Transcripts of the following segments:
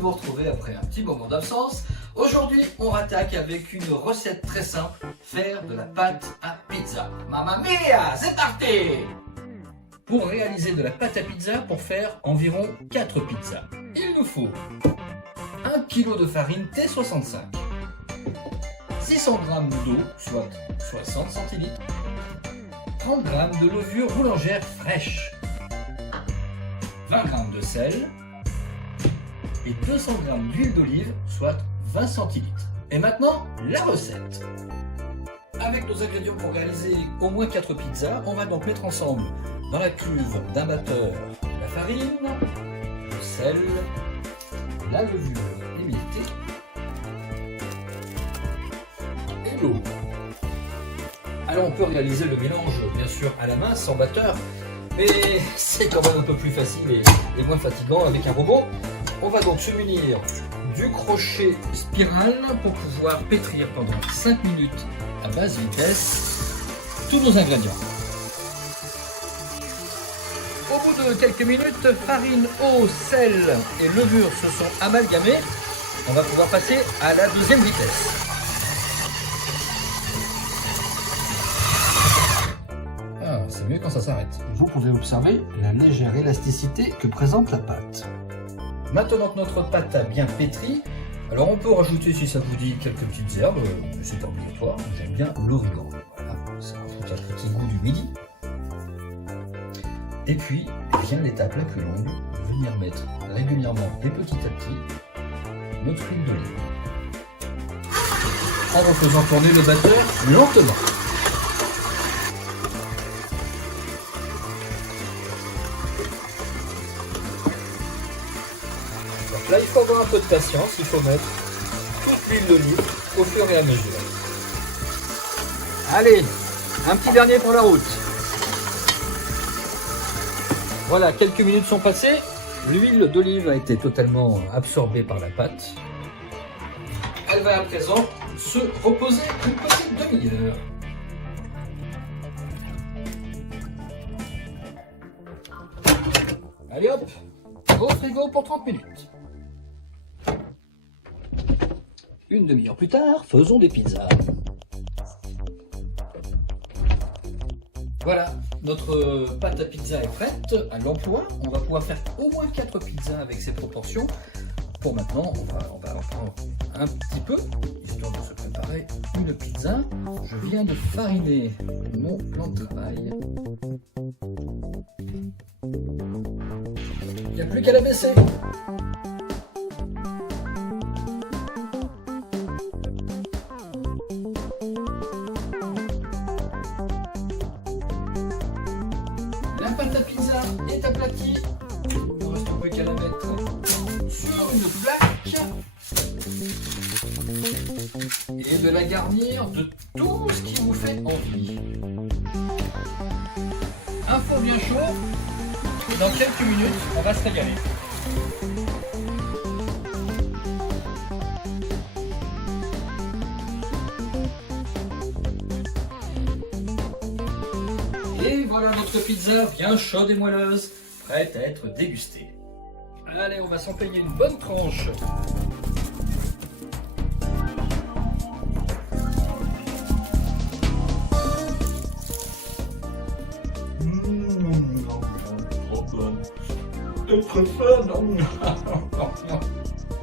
vous retrouver après un petit moment d'absence. Aujourd'hui, on attaque avec une recette très simple, faire de la pâte à pizza. Mamma mia, c'est parti! Pour réaliser de la pâte à pizza, pour faire environ 4 pizzas, il nous faut 1 kg de farine T65, 600 g d'eau, soit 60 centilitres, 30 g de levure boulangère fraîche, 20 g de sel et 200 g d'huile d'olive, soit 20 centilitres. Et maintenant, la recette. Avec nos ingrédients pour réaliser au moins 4 pizzas, on va donc mettre ensemble dans la cuve d'un batteur la farine, le sel, la levure émiettée et l'eau. Alors on peut réaliser le mélange bien sûr à la main sans batteur, mais c'est quand même un peu plus facile et moins fatigant avec un robot. On va donc se munir du crochet spirale pour pouvoir pétrir pendant 5 minutes à basse vitesse tous nos ingrédients. Au bout de quelques minutes, farine, eau, sel et levure se sont amalgamés. On va pouvoir passer à la deuxième vitesse. Ah, c'est mieux quand ça s'arrête. Vous pouvez observer la légère élasticité que présente la pâte. Maintenant que notre pâte a bien pétri, alors on peut rajouter, si ça vous dit, quelques petites herbes, mais c'est pas obligatoire. J'aime bien l'origan. Voilà, ça rajoute un petit goût du midi. Et puis vient l'étape la plus longue, venir mettre régulièrement et petit à petit notre huile d'olive. En refaisant tourner le batteur lentement. Donc là, il faut avoir un peu de patience, il faut mettre toute l'huile d'olive au fur et à mesure. Allez, un petit dernier pour la route. Voilà, quelques minutes sont passées, l'huile d'olive a été totalement absorbée par la pâte. Elle va à présent se reposer une petite demi-heure. Allez hop, au frigo pour 30 minutes. Une demi-heure plus tard, faisons des pizzas. Voilà, notre pâte à pizza est prête à l'emploi. On va pouvoir faire au moins 4 pizzas avec ces proportions. Pour maintenant, on va en prendre un petit peu, histoire de se préparer une pizza. Je viens de fariner mon plan de travail. Il n'y a plus qu'à la baisser. La pâte à pizza est aplatie. Il ne reste plus qu'à la mettre sur une plaque et de la garnir de tout ce qui vous fait envie. Un four bien chaud. Et dans quelques minutes, on va se régaler. Et voilà notre pizza bien chaude et moelleuse, prête à être dégustée. Allez, on va s'en payer une bonne tranche.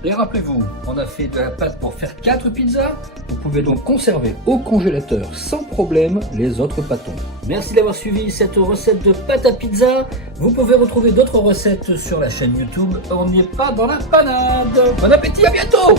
Et rappelez-vous, on a fait de la pâte pour faire 4 pizzas. Vous pouvez donc conserver au congélateur sans problème les autres pâtons. Merci d'avoir suivi cette recette de pâte à pizza. Vous pouvez retrouver d'autres recettes sur la chaîne YouTube. On n'est pas dans la panade. Bon appétit, à bientôt!